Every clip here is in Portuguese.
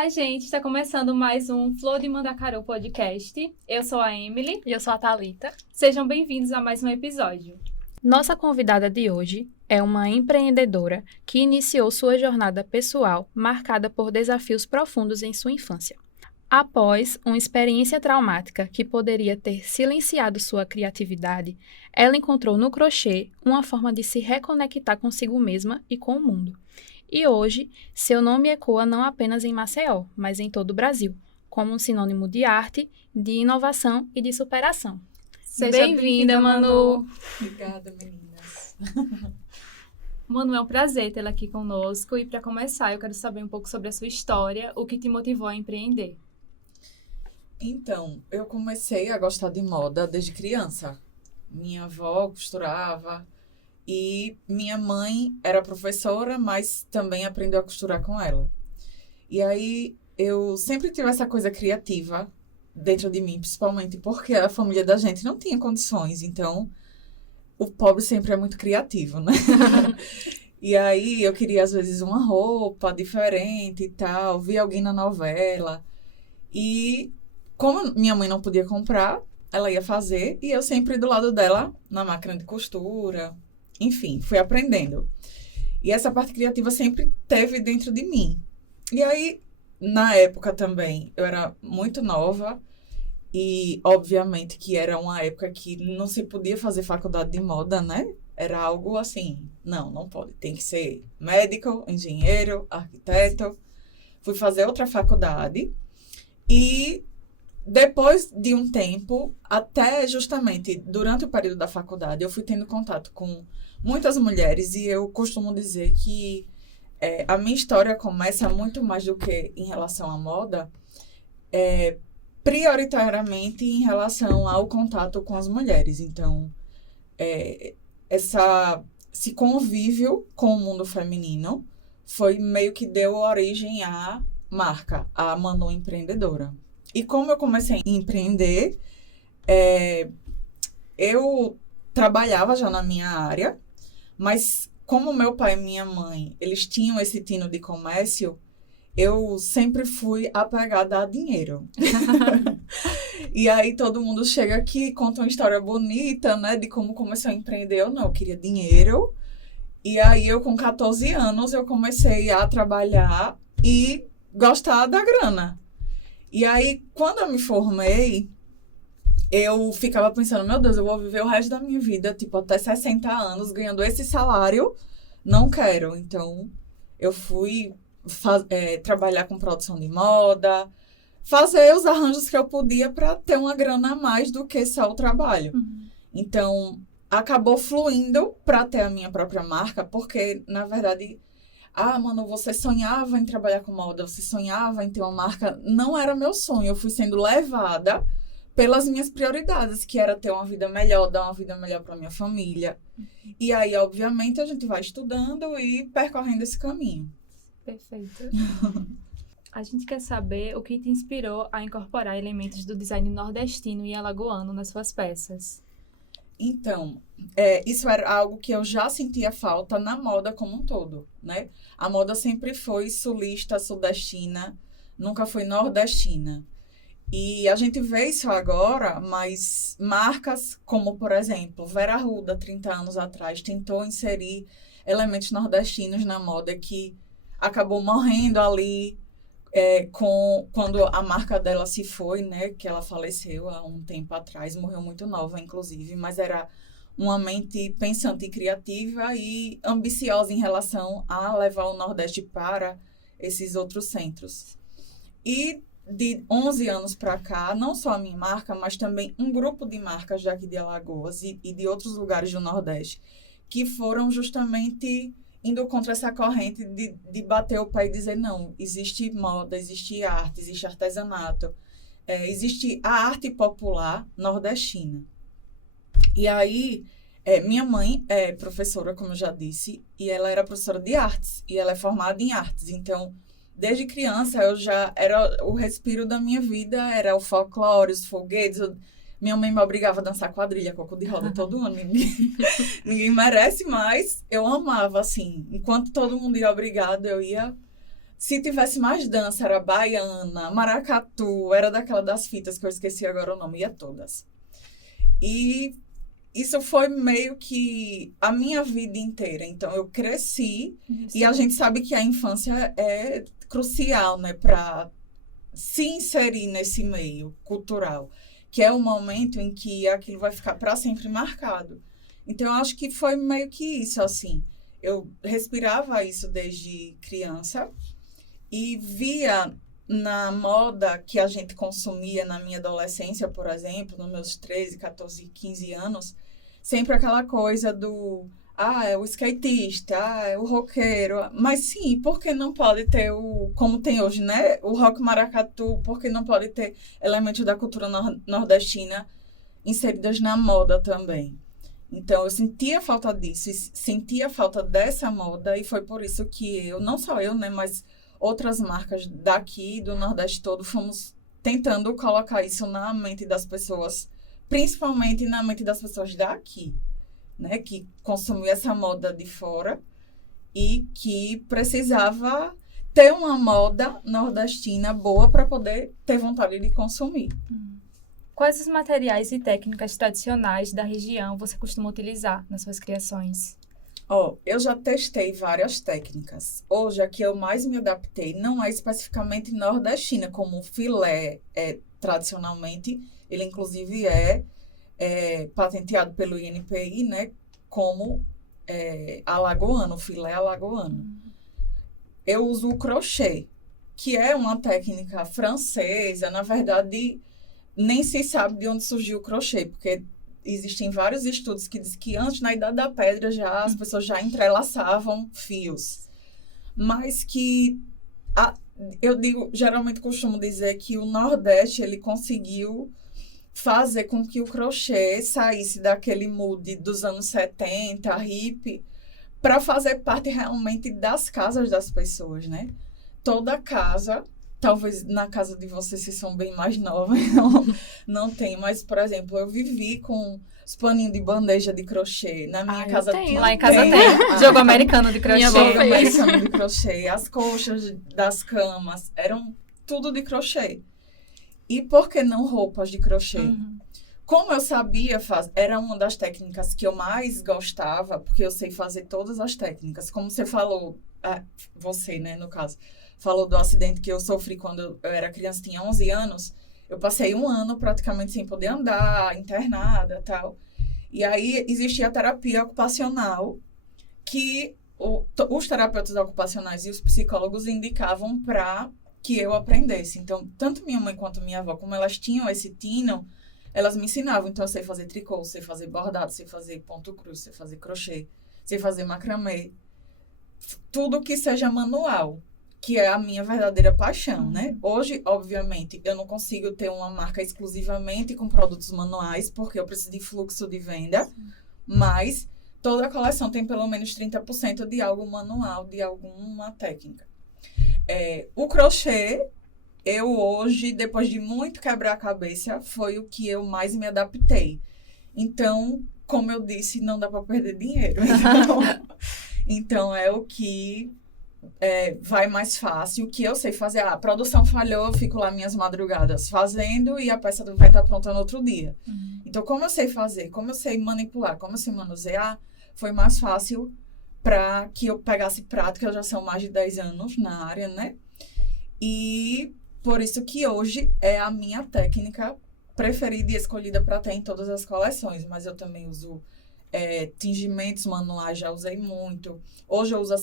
Olá, gente! Está começando mais um Flor de Mandacaru podcast. Eu sou a Emily. E eu sou a Thalita. Sejam bem-vindos a mais um episódio. Nossa convidada de hoje é uma empreendedora que iniciou sua jornada pessoal marcada por desafios profundos em sua infância. Após uma experiência traumática que poderia ter silenciado sua criatividade, ela encontrou no crochê uma forma de se reconectar consigo mesma e com o mundo. E hoje, seu nome ecoa não apenas em Maceió, mas em todo o Brasil, como um sinônimo de arte, de inovação e de superação. Seja bem-vinda, Manu! Obrigada, meninas. Manu, é um prazer tê-la aqui conosco. E para começar, eu quero saber um pouco sobre a sua história, o que te motivou a empreender. Então, eu comecei a gostar de moda desde criança. Minha avó costurava e minha mãe era professora, mas também aprendeu a costurar com ela. E aí, eu sempre tive essa coisa criativa dentro de mim, principalmente porque a família da gente não tinha condições, então o pobre sempre é muito criativo, né? E aí, eu queria às vezes uma roupa diferente e tal, vi alguém na novela e como minha mãe não podia comprar, ela ia fazer e eu sempre do lado dela na máquina de costura. Enfim, fui aprendendo. E essa parte criativa sempre teve dentro de mim. E aí, na época também, eu era muito nova e, obviamente, que era uma época que não se podia fazer faculdade de moda, né? Era algo assim, não pode. Tem que ser médico, engenheiro, arquiteto. Fui fazer outra faculdade e depois de um tempo, até justamente durante o período da faculdade, eu fui tendo contato com muitas mulheres e eu costumo dizer que a minha história começa muito mais do que em relação à moda, prioritariamente em relação ao contato com as mulheres. Então, esse convívio com o mundo feminino foi meio que deu origem à marca, a Manu Empreendedora. E como eu comecei a empreender, eu trabalhava já na minha área, mas como meu pai e minha mãe, eles tinham esse tino de comércio, eu sempre fui apegada a dinheiro. E aí todo mundo chega aqui e conta uma história bonita, né, de como começou a empreender. Eu queria dinheiro. E aí eu com 14 anos eu comecei a trabalhar e gostar da grana. E aí, quando eu me formei, eu ficava pensando, meu Deus, eu vou viver o resto da minha vida, tipo, até 60 anos, ganhando esse salário. Não quero. Então, eu fui trabalhar com produção de moda, fazer os arranjos que eu podia para ter uma grana a mais do que só o trabalho. Então, acabou fluindo para ter a minha própria marca, porque, na verdade, Manu, você sonhava em trabalhar com moda, você sonhava em ter uma marca. Não era meu sonho, eu fui sendo levada pelas minhas prioridades, que era ter uma vida melhor, dar uma vida melhor para minha família. E aí, obviamente, a gente vai estudando e percorrendo esse caminho. Perfeito. A gente quer saber o que te inspirou a incorporar elementos do design nordestino e alagoano nas suas peças. Então, isso era algo que eu já sentia falta na moda como um todo, né? A moda sempre foi sulista, sudestina, nunca foi nordestina. E a gente vê isso agora, mas marcas como, por exemplo, Vera Arruda, 30 anos atrás, tentou inserir elementos nordestinos na moda que acabou morrendo ali quando a marca dela se foi, né? Que ela faleceu há um tempo atrás, morreu muito nova, inclusive, mas era uma mente pensante e criativa e ambiciosa em relação a levar o Nordeste para esses outros centros. E de 11 anos para cá, não só a minha marca, mas também um grupo de marcas daqui de Alagoas e de outros lugares do Nordeste, que foram justamente indo contra essa corrente de bater o pé e dizer, não, existe moda, existe arte, existe artesanato, existe a arte popular nordestina. E aí, minha mãe é professora, como eu já disse, e ela era professora de artes, e ela é formada em artes. Então, desde criança, era o respiro da minha vida, era o folclore, os foguetes. Minha mãe me obrigava a dançar quadrilha, coco de roda todo ano. Ninguém merece, mas eu amava, assim. Enquanto todo mundo ia obrigado, eu ia Se tivesse mais dança, era baiana, maracatu, era daquela das fitas que eu esqueci agora o nome, ia todas. E isso foi meio que a minha vida inteira. Então, eu cresci e a gente sabe que a infância é crucial, né, para se inserir nesse meio cultural, que é o momento em que aquilo vai ficar para sempre marcado. Então, eu acho que foi meio que isso, assim. Eu respirava isso desde criança e via na moda que a gente consumia na minha adolescência, por exemplo, nos meus 13, 14, 15 anos, sempre aquela coisa do, é o skatista, é o roqueiro. Mas sim, por que não pode ter como tem hoje, né? O rock maracatu, por que não pode ter elementos da cultura nordestina inseridas na moda também? Então, eu sentia falta disso, sentia falta dessa moda, e foi por isso que não só eu, né, mas outras marcas daqui, do Nordeste todo, fomos tentando colocar isso na mente das pessoas, principalmente na mente das pessoas daqui, né, que consumiam essa moda de fora e que precisava ter uma moda nordestina boa para poder ter vontade de consumir. Quais os materiais e técnicas tradicionais da região você costuma utilizar nas suas criações? Eu já testei várias técnicas. Hoje, a que eu mais me adaptei não é especificamente nordestina, como o filé tradicionalmente. Ele, inclusive, é patenteado pelo INPI, né, como alagoano, o filé alagoano. Eu uso o crochê, que é uma técnica francesa. Na verdade, nem se sabe de onde surgiu o crochê, porque existem vários estudos que dizem que antes, na Idade da Pedra, as pessoas já entrelaçavam fios. Mas que, geralmente costumo dizer que o Nordeste, ele conseguiu fazer com que o crochê saísse daquele mood dos anos 70, hippie, para fazer parte realmente das casas das pessoas, né? Toda casa... Talvez na casa de vocês, vocês são bem mais novos, não tem. Mas, por exemplo, eu vivi com os paninhos de bandeja de crochê. Na minha casa tinha. Lá em casa tem. Jogo americano de crochê. Jogo americano de crochê. As colchas das camas eram tudo de crochê. E por que não roupas de crochê? Como eu sabia fazer, era uma das técnicas que eu mais gostava, porque eu sei fazer todas as técnicas. Como você falou, você, né, no caso, falou do acidente que eu sofri quando eu era criança, tinha 11 anos. Eu passei 1 ano praticamente sem poder andar, internada e tal. E aí existia a terapia ocupacional, que os terapeutas ocupacionais e os psicólogos indicavam para que eu aprendesse. Então, tanto minha mãe quanto minha avó, como elas tinham esse tino, elas me ensinavam. Então, eu sei fazer tricô, sei fazer bordado, sei fazer ponto cruz, sei fazer crochê, sei fazer macramê. Tudo que seja manual, que é a minha verdadeira paixão, né? Hoje, obviamente, eu não consigo ter uma marca exclusivamente com produtos manuais, porque eu preciso de fluxo de venda, mas toda a coleção tem pelo menos 30% de algo manual, de alguma técnica. O crochê, eu hoje, depois de muito quebrar a cabeça, foi o que eu mais me adaptei. Então, como eu disse, não dá para perder dinheiro. Então, é o que... vai mais fácil, o que eu sei fazer. A produção falhou, eu fico lá minhas madrugadas fazendo e a peça vai estar pronta no outro dia. Então, como eu sei fazer, como eu sei manipular, como eu sei manusear, foi mais fácil para que eu pegasse prática. Eu já são mais de 10 anos na área, né? E por isso que hoje é a minha técnica preferida e escolhida para ter em todas as coleções. Mas eu também uso tingimentos manuais, já usei muito. Hoje eu uso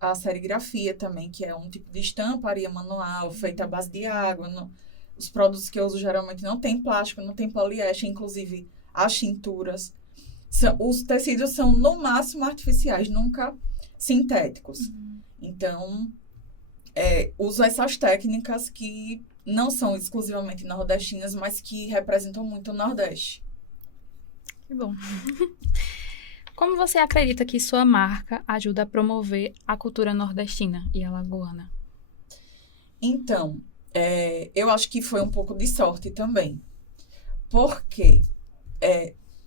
a serigrafia também, que é um tipo de estamparia manual, feita à base de água. Os produtos que eu uso geralmente não tem plástico, não tem poliéster, inclusive as tinturas. Os tecidos são, no máximo, artificiais, nunca sintéticos. Então, uso essas técnicas que não são exclusivamente nordestinas, mas que representam muito o Nordeste. Que bom. Como você acredita que sua marca ajuda a promover a cultura nordestina e alagoana? Então, eu acho que foi um pouco de sorte também. Porque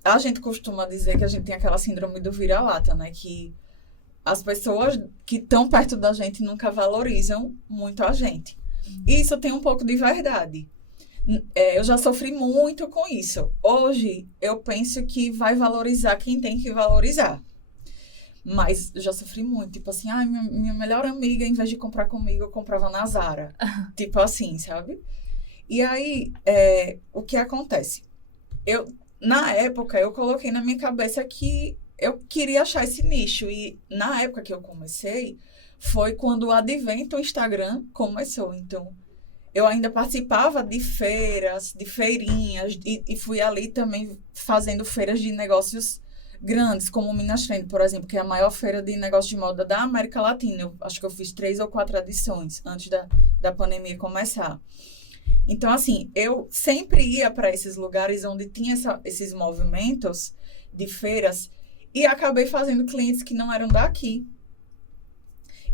a gente costuma dizer que a gente tem aquela síndrome do vira-lata, né? Que as pessoas que estão perto da gente nunca valorizam muito a gente. E isso tem um pouco de verdade. Eu já sofri muito com isso. Hoje, eu penso que vai valorizar quem tem que valorizar. Mas eu já sofri muito. Tipo assim, minha melhor amiga, em vez de comprar comigo, eu comprava na Zara. Tipo assim, sabe? E aí, o que acontece? Na época, eu coloquei na minha cabeça que eu queria achar esse nicho. E na época que eu comecei, foi quando o advento do Instagram começou. Então, eu ainda participava de feiras, de feirinhas, e fui ali também fazendo feiras de negócios grandes, como o Minas Trend, por exemplo, que é a maior feira de negócios de moda da América Latina. Eu acho que eu fiz 3 ou 4 edições antes da pandemia começar. Então, assim, eu sempre ia para esses lugares onde tinha esses movimentos de feiras e acabei fazendo clientes que não eram daqui.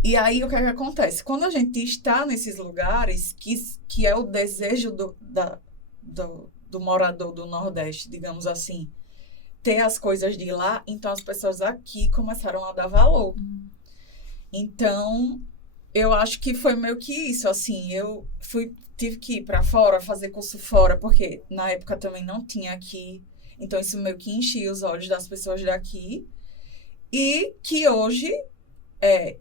E aí, o que é que acontece? Quando a gente está nesses lugares, que é o desejo do morador do Nordeste, digamos assim, ter as coisas de lá, então as pessoas aqui começaram a dar valor. Então, eu acho que foi meio que isso, assim, tive que ir para fora, fazer curso fora, porque na época também não tinha aqui, então isso meio que enchia os olhos das pessoas daqui, e que hoje,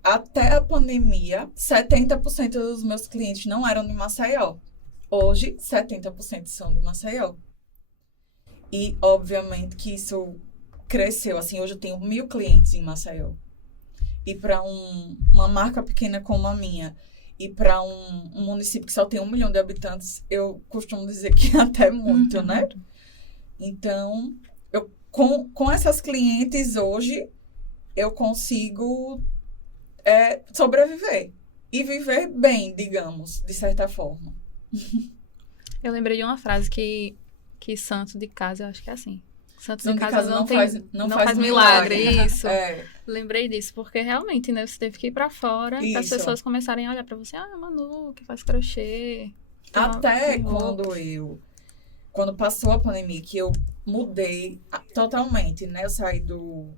até a pandemia, 70% dos meus clientes não eram de Maceió. Hoje, 70% são de Maceió. E, obviamente, que isso cresceu. Assim, hoje eu tenho 1.000 clientes em Maceió. E para uma marca pequena como a minha, e para um município que só tem 1 milhão de habitantes, eu costumo dizer que é até muito, né? Então, com essas clientes hoje, eu consigo sobreviver. E viver bem, digamos, de certa forma. Eu lembrei de uma frase que santo de casa, eu acho que é assim. Santo de casa não faz milagre. Isso. Lembrei disso, porque realmente, né, você teve que ir pra fora para as pessoas começarem a olhar pra você. Manu, que faz crochê. Até quando passou a pandemia, que eu mudei totalmente, né? Eu saí do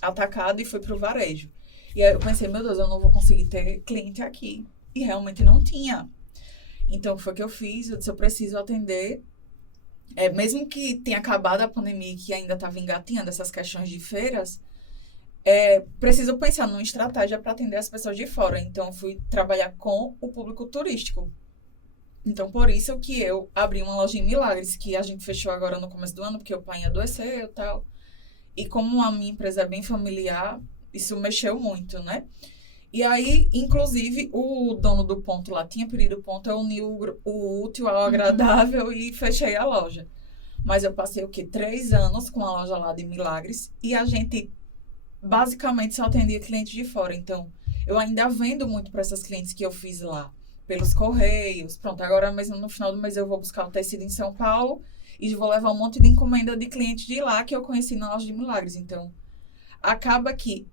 atacado e fui pro varejo. E aí eu pensei, meu Deus, eu não vou conseguir ter cliente aqui. E realmente não tinha. Então, foi o que eu fiz. Eu disse, eu preciso atender. Mesmo que tenha acabado a pandemia e que ainda estava engatinhando essas questões de feiras, preciso pensar numa estratégia para atender as pessoas de fora. Então, eu fui trabalhar com o público turístico. Então, por isso que eu abri uma loja em Milagres, que a gente fechou agora no começo do ano, porque o pai adoeceu e tal. E como a minha empresa é bem familiar, isso mexeu muito, né? E aí, inclusive, o dono do ponto lá tinha pedido ponto, eu uni o útil ao agradável e fechei a loja. Mas eu passei, 3 anos com a loja lá de Milagres e a gente basicamente só atendia clientes de fora. Então, eu ainda vendo muito para essas clientes que eu fiz lá, pelos correios. Pronto, agora mesmo no final do mês eu vou buscar o tecido em São Paulo e vou levar um monte de encomenda de clientes de lá que eu conheci na loja de Milagres. Então, acaba que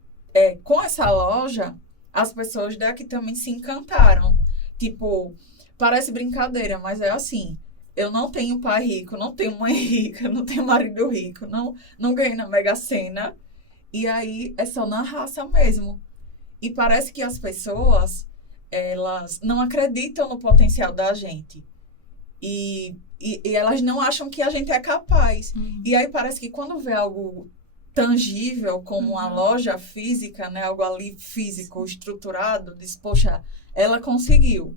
com essa loja, as pessoas daqui também se encantaram. Tipo, parece brincadeira, mas é assim. Eu não tenho pai rico, não tenho mãe rica, não tenho marido rico, não ganhei na Mega Sena. E aí, é só na raça mesmo. E parece que as pessoas, elas não acreditam no potencial da gente. E elas não acham que a gente é capaz. E aí, parece que quando vê algo tangível, como uma loja física, né? Algo ali físico, estruturado, diz, poxa, ela conseguiu.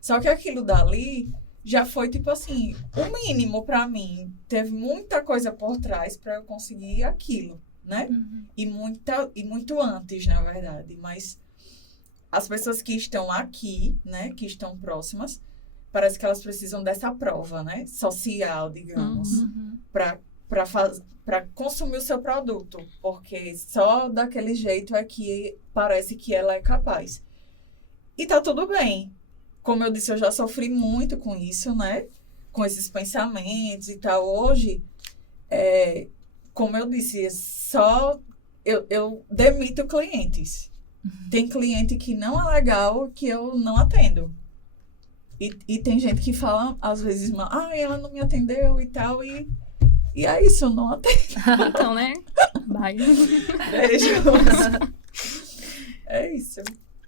Só que aquilo dali já foi, tipo assim, o mínimo para mim. Teve muita coisa por trás para eu conseguir aquilo, né? E muito antes, na verdade. Mas as pessoas que estão aqui, né? Que estão próximas, parece que elas precisam dessa prova, né? Social, digamos, para consumir o seu produto, porque só daquele jeito é que parece que ela é capaz. E tá tudo bem. Como eu disse, eu já sofri muito com isso, né? Com esses pensamentos e tal. Hoje, como eu disse, eu demito clientes. Tem cliente que não é legal, que eu não atendo. E tem gente que fala, às vezes, ela não me atendeu e tal, e é isso, não atendo. Então, né? Bye. Beijo.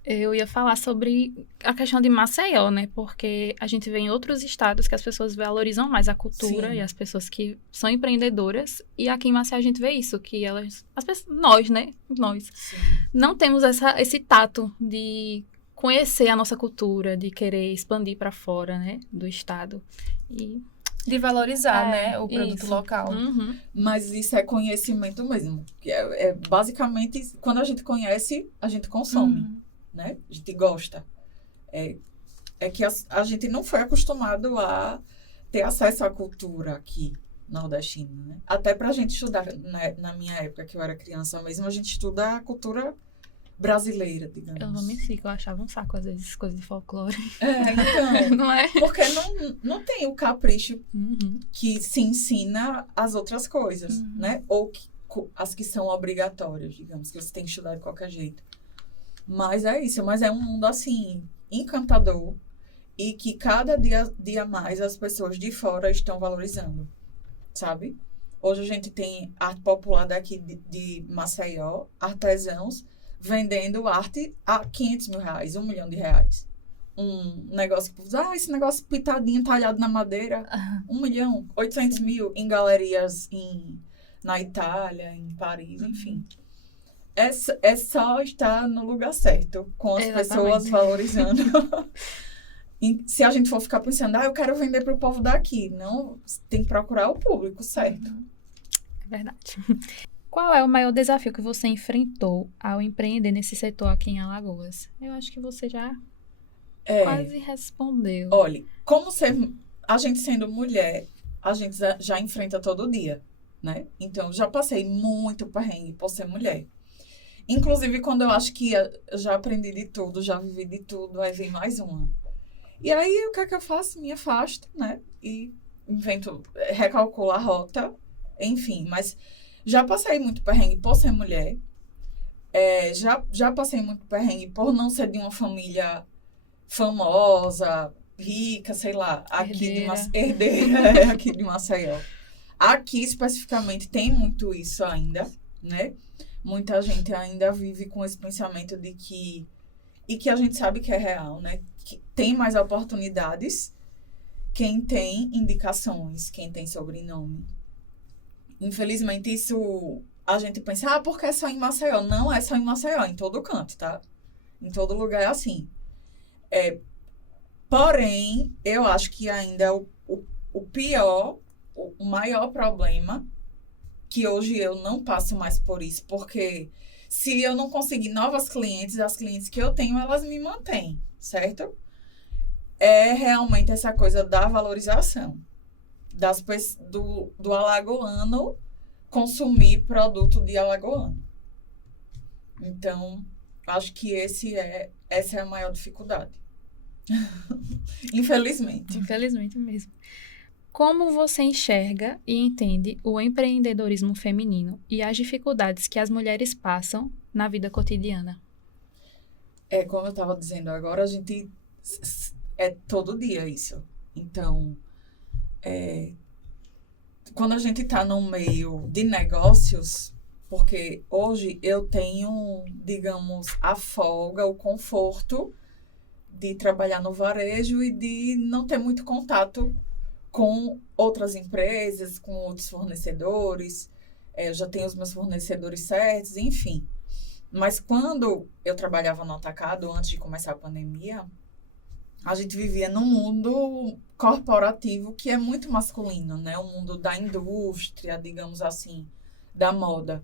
Eu ia falar sobre a questão de Maceió, né? Porque a gente vê em outros estados que as pessoas valorizam mais a cultura Sim. e as pessoas que são empreendedoras. E aqui em Maceió a gente vê isso, que elas, as pessoas, nós, né? Nós Sim. não temos esse tato de conhecer a nossa cultura, de querer expandir para fora, né? Do estado. E De valorizar, É, né, o produto isso. local. Mas isso é conhecimento mesmo. Que é basicamente, quando a gente conhece, a gente consome, né? A gente gosta. É que a gente não foi acostumado a ter acesso à cultura aqui nordestina, né? Até pra gente estudar, né? Na minha época, que eu era criança mesmo, a gente estuda a cultura brasileira, digamos. eu não me sigo, eu achava um saco às vezes coisas de folclore. Então, Não é? porque não tem o capricho Uhum. que se ensina as outras coisas, né? Ou as que são obrigatórias, digamos, que você tem que estudar de qualquer jeito. Mas é isso, mas é um mundo, assim, encantador e que cada dia mais as pessoas de fora estão valorizando, sabe? Hoje a gente tem arte popular daqui de Maceió, artesãos, vendendo arte a R$ 500 mil, R$ 1 milhão. Um negócio que, esse negócio pitadinho, talhado na madeira, 1 milhão, 800 mil em galerias na Itália, em Paris, enfim. É só estar no lugar certo, com as pessoas valorizando. Se a gente for ficar pensando, eu quero vender para o povo daqui. Não, tem que procurar o público certo. É verdade. Qual é o maior desafio que você enfrentou ao empreender nesse setor aqui em Alagoas? Eu acho que você já quase respondeu. Olha, a gente sendo mulher, a gente já enfrenta todo dia, né? Então, já passei muito perrengue por ser mulher. Inclusive, quando eu acho que eu já aprendi de tudo, já vivi de tudo, aí vem mais uma. E aí, o que é que eu faço? Me afasto, né? E recalculo a rota, enfim. Mas já passei muito perrengue por ser mulher. Já passei muito perrengue por não ser de uma família famosa, rica, sei lá, herdeira aqui de Maceió. Aqui, especificamente, tem muito isso ainda, né? Muita gente ainda vive com esse pensamento de que... E que a gente sabe que é real, né? Que tem mais oportunidades quem tem indicações, quem tem sobrenome. Infelizmente, isso... A gente pensa, porque é só em Maceió. Não é só em Maceió, em todo canto, tá? Em todo lugar é assim. Porém, eu acho que ainda é o pior, o maior problema, que hoje eu não passo mais por isso, porque se eu não conseguir novas clientes, as clientes que eu tenho, elas me mantêm, certo? É realmente essa coisa da valorização do alagoano consumir produto de alagoano. Então, acho que essa é a maior dificuldade. Infelizmente. Infelizmente mesmo. Como você enxerga e entende o empreendedorismo feminino e as dificuldades que as mulheres passam na vida cotidiana? Como eu estava dizendo agora, a gente... É todo dia isso. Então, quando a gente está no meio de negócios, porque hoje eu tenho, digamos, a folga, o conforto de trabalhar no varejo e de não ter muito contato com outras empresas, com outros fornecedores. Eu já tenho os meus fornecedores certos, enfim. Mas quando eu trabalhava no atacado, antes de começar a pandemia, a gente vivia num mundo corporativo que é muito masculino, né? O mundo da indústria, digamos assim, da moda,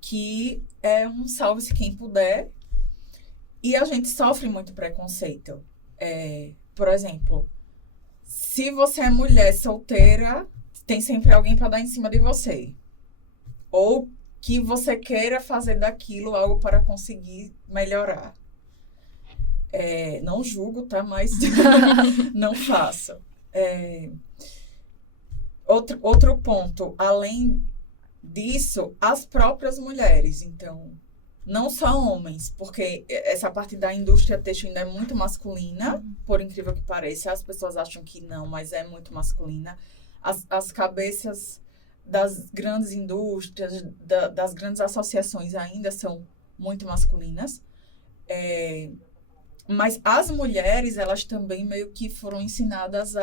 que é um salve-se quem puder. E a gente sofre muito preconceito. Por exemplo, se você é mulher solteira, tem sempre alguém para dar em cima de você. Ou que você queira fazer daquilo algo para conseguir melhorar. Não julgo, tá? Mas não faço. Outro ponto, além disso, as próprias mulheres. Então, não só homens, porque essa parte da indústria têxtil ainda é muito masculina, por incrível que pareça. As pessoas acham que não, mas é muito masculina. As cabeças das grandes indústrias, das grandes associações ainda são muito masculinas. Mas as mulheres, elas também meio que foram ensinadas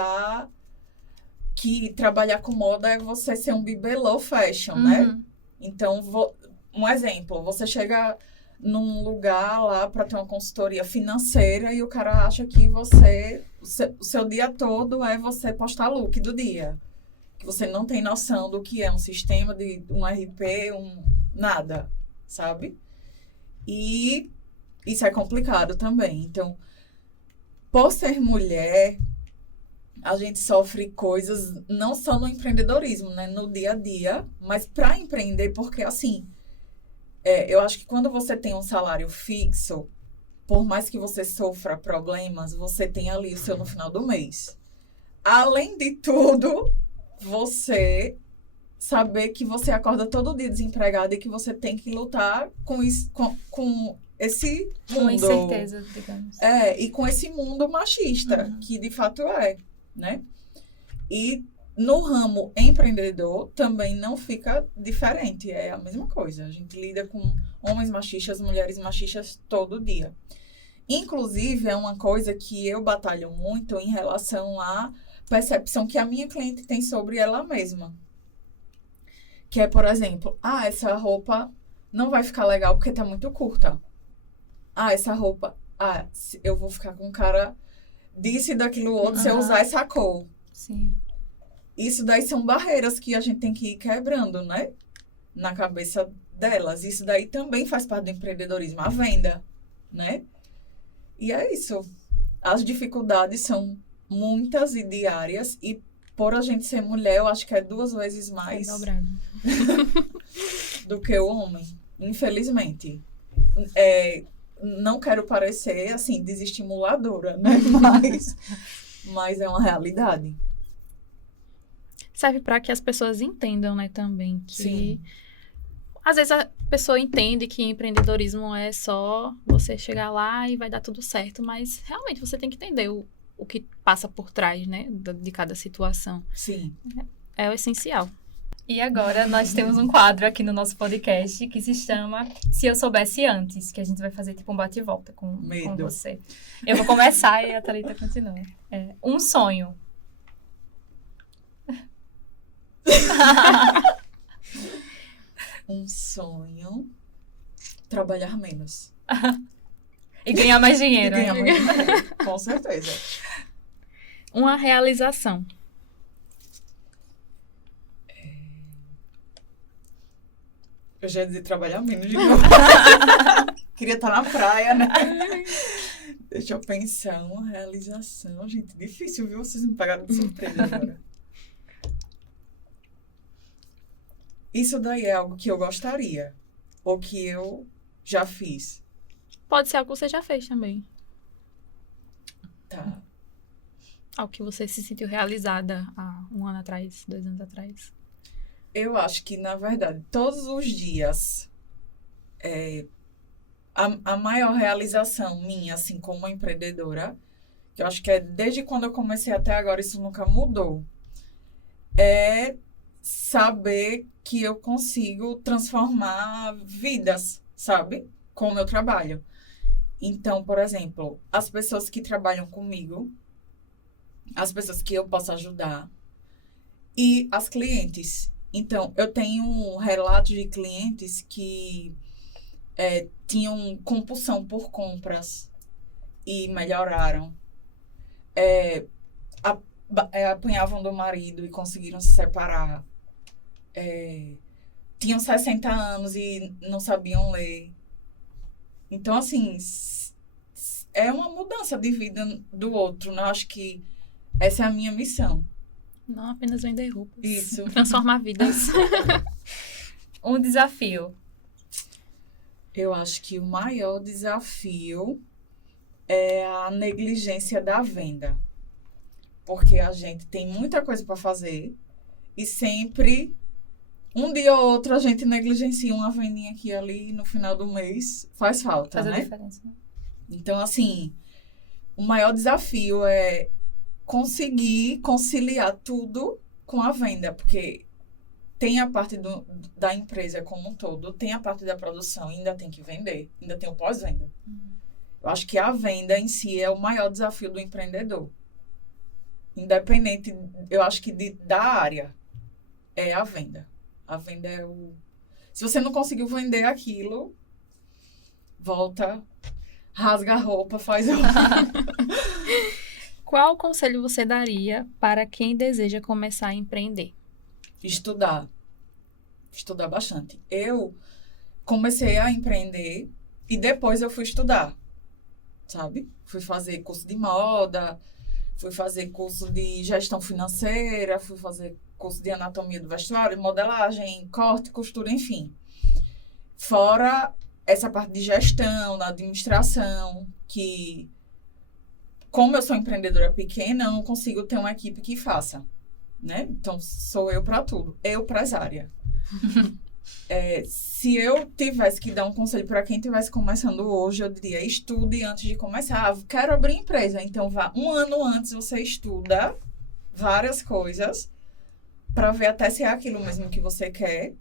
que trabalhar com moda é você ser um bibelô fashion, né? Então, um exemplo, você chega num lugar lá para ter uma consultoria financeira e o cara acha que o seu dia todo é você postar look do dia. Que você não tem noção do que é um sistema de um RP, nada, sabe? E isso é complicado também. Então, por ser mulher, a gente sofre coisas não só no empreendedorismo, né? No dia a dia, mas para empreender, porque assim, eu acho que quando você tem um salário fixo, por mais que você sofra problemas, você tem ali o seu no final do mês. Além de tudo, você saber que você acorda todo dia desempregado e que você tem que lutar com isso, com esse mundo. Com incerteza, digamos. E com esse mundo machista, que de fato né? E no ramo empreendedor também não fica diferente, é a mesma coisa. A gente lida com homens machistas, mulheres machistas todo dia. Inclusive, é uma coisa que eu batalho muito em relação à percepção que a minha cliente tem sobre ela mesma. Que é, por exemplo, essa roupa não vai ficar legal porque tá muito curta. Essa roupa, eu vou ficar com cara disso e daquilo outro se eu usar essa cor. Sim. Isso daí são barreiras que a gente tem que ir quebrando, né? Na cabeça delas. Isso daí também faz parte do empreendedorismo, a venda, né? E é isso. As dificuldades são muitas e diárias. E por a gente ser mulher, eu acho que é 2 vezes mais do que o homem. Infelizmente. Não quero parecer, assim, desestimuladora, né? Mas é uma realidade. Serve para que as pessoas entendam, né, também, que Sim. Às vezes a pessoa entende que empreendedorismo é só você chegar lá e vai dar tudo certo, mas realmente você tem que entender o que passa por trás, né, de cada situação. Sim. É o essencial. E agora nós temos um quadro aqui no nosso podcast que se chama Se Eu Soubesse Antes, que a gente vai fazer tipo um bate e volta com você. Eu vou começar e a Thalita continua. Um sonho. Um sonho, trabalhar menos. E ganhar mais dinheiro. E ganhar mais dinheiro, com certeza. Uma realização. Eu já ia dizer trabalhar menos de novo. Queria estar na praia, né? Deixa eu pensar. Uma realização. Gente, difícil, viu? Vocês me pegaram de surpresa agora. Isso daí é algo que eu gostaria. Ou que eu já fiz. Pode ser algo que você já fez também. Tá. Algo que você se sentiu realizada há 1 ano atrás, 2 anos atrás. Eu acho que, na verdade, todos os dias, a maior realização minha, assim, como empreendedora, que eu acho que é desde quando eu comecei até agora, isso nunca mudou, é saber que eu consigo transformar vidas, sabe? Com o meu trabalho. Então, por exemplo, as pessoas que trabalham comigo, as pessoas que eu posso ajudar e as clientes. Então, eu tenho relatos de clientes que tinham compulsão por compras e melhoraram. Apanhavam do marido e conseguiram se separar. Tinham 60 anos e não sabiam ler. Então, assim, é uma mudança de vida do outro, né? Eu acho que essa é a minha missão. Não apenas vender roupas. Isso. Transformar vidas. Um desafio. Eu acho que o maior desafio é a negligência da venda. Porque a gente tem muita coisa para fazer e sempre, um dia ou outro, a gente negligencia uma vendinha aqui e ali no final do mês. Faz falta, Faz a né? diferença. Então, assim, o maior desafio é conseguir conciliar tudo com a venda, porque tem a parte da empresa como um todo, tem a parte da produção, ainda tem que vender, ainda tem o pós-venda. Eu acho que a venda em si é o maior desafio do empreendedor. Independente, eu acho que da área, é a venda. A venda é o... Se você não conseguiu vender aquilo, volta, rasga a roupa, faz o... Qual conselho você daria para quem deseja começar a empreender? Estudar. Estudar bastante. Eu comecei a empreender e depois eu fui estudar, sabe? Fui fazer curso de moda, fui fazer curso de gestão financeira, fui fazer curso de anatomia do vestuário, modelagem, corte, costura, enfim. Fora essa parte de gestão, da administração, que, como eu sou empreendedora pequena, eu não consigo ter uma equipe que faça, né? Então, sou eu para tudo. Eu empresária. Se eu tivesse que dar um conselho para quem estivesse começando hoje, eu diria, estude antes de começar. Quero abrir empresa, então vá um ano antes, você estuda várias coisas para ver até se é aquilo mesmo que você quer.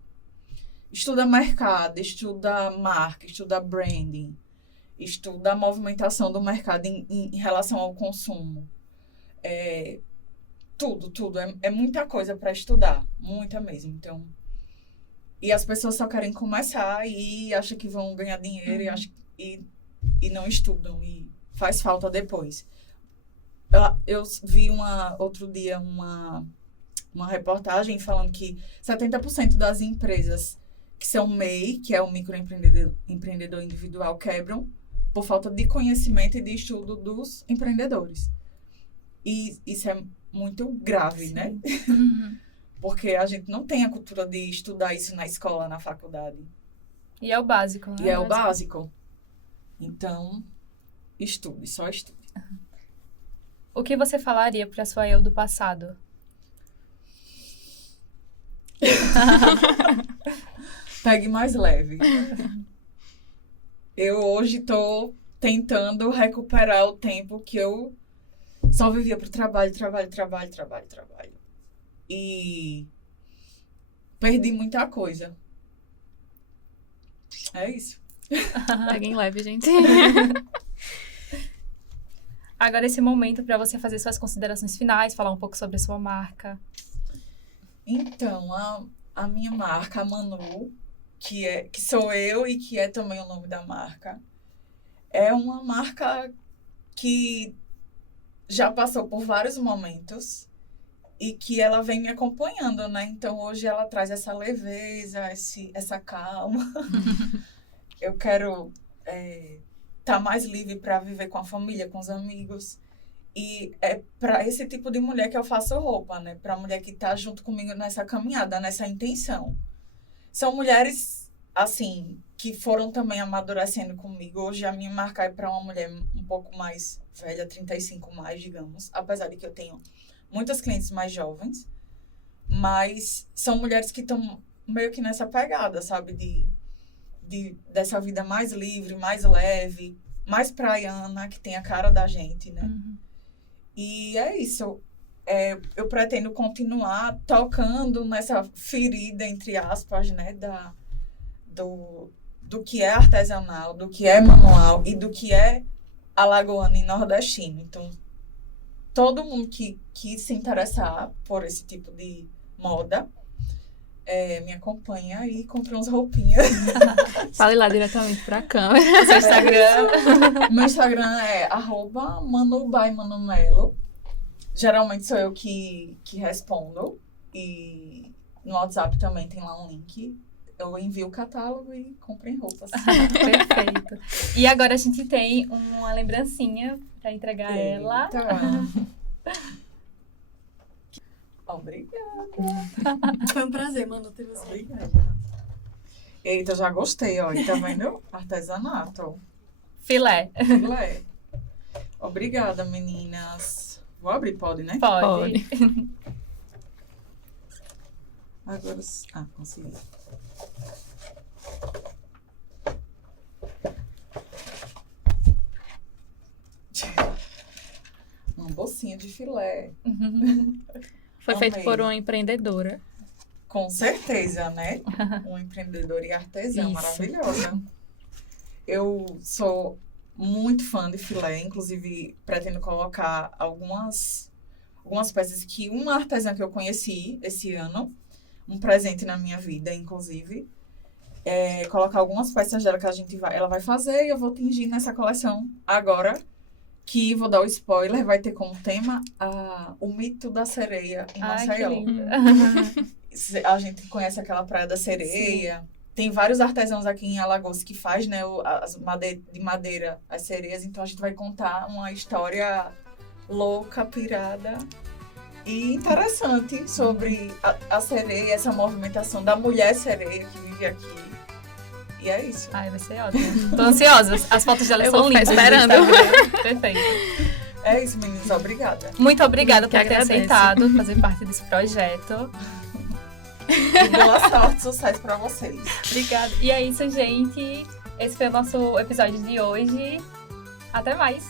Estuda mercado, estuda marca, estuda branding, estuda a movimentação do mercado em relação ao consumo. Tudo. É muita coisa para estudar, muita mesmo. Então, e as pessoas só querem começar e acham que vão ganhar dinheiro e não estudam. E faz falta depois. Eu vi outro dia uma reportagem falando que 70% das empresas que são MEI, que é o microempreendedor individual, quebram por falta de conhecimento e de estudo dos empreendedores. E isso é muito grave, né? Porque a gente não tem a cultura de estudar isso na escola, na faculdade. E é o básico, né? E é o básico. Então, estude, só estude. O que você falaria para sua eu do passado? Pegue mais leve. Eu hoje estou tentando recuperar o tempo que eu só vivia pro trabalho. E perdi muita coisa. É isso. Peguem leve, gente. Agora esse momento para você fazer suas considerações finais, falar um pouco sobre a sua marca. Então, a minha marca, a Manu, que sou eu e que é também o nome da marca, é uma marca que já passou por vários momentos e que ela vem me acompanhando, né? Então, hoje ela traz essa leveza, essa calma. Eu quero estar mais livre para viver com a família, com os amigos. E é para esse tipo de mulher que eu faço roupa, né? Para a mulher que está junto comigo nessa caminhada, nessa intenção. São mulheres, assim, que foram também amadurecendo comigo. Hoje a minha marca é para uma mulher um pouco mais velha, 35 mais, digamos. Apesar de que eu tenho muitas clientes mais jovens. Mas são mulheres que estão meio que nessa pegada, sabe? Dessa vida mais livre, mais leve, mais praiana, que tem a cara da gente, né? E é isso. Eu pretendo continuar tocando nessa ferida, entre aspas, né? Do que é artesanal, do que é manual e do que é alagoano e nordestino. Então, todo mundo que se interessar por esse tipo de moda, me acompanha e compra umas roupinhas. Fale lá diretamente pra câmera. Seu Instagram. Meu Instagram é @manubymanumelo. Geralmente sou eu que respondo. E no WhatsApp também tem lá um link. Eu envio o catálogo e comprem roupas. Perfeito. E agora a gente tem uma lembrancinha para entregar ela. Obrigada. Foi um prazer, Manu, ter você. Obrigada. Eita, já gostei, ó. E tá vendo? Artesanato. Filé. Filé. Obrigada, meninas. Vou abrir, pode, né? Pode. Agora... consegui. Uma bolsinha de filé. Foi feito por uma empreendedora. Com certeza, né? Uma empreendedora e artesã Isso. maravilhosa. Eu sou muito fã de filé, inclusive pretendo colocar algumas peças que uma artesã que eu conheci esse ano, um presente na minha vida, inclusive, colocar algumas peças dela que ela vai fazer e eu vou tingir nessa coleção agora, que, vou dar o spoiler, vai ter como tema o mito da sereia em Maceió. Que linda. A gente conhece aquela Praia da Sereia. Sim. Tem vários artesãos aqui em Alagoas que faz, né, de madeira as sereias. Então, a gente vai contar uma história louca, pirada e interessante sobre a sereia, essa movimentação da mulher sereia que vive aqui. E é isso. Ai, vai ser ótimo. Tô ansiosa. As fotos dela são lindas. Esperando. Perfeito. É isso, meninas. Obrigada. Muito obrigada por ter aceitado fazer parte desse projeto. E boa sorte, sucesso pra vocês. Obrigada. E é isso, gente. Esse foi o nosso episódio de hoje. Até mais.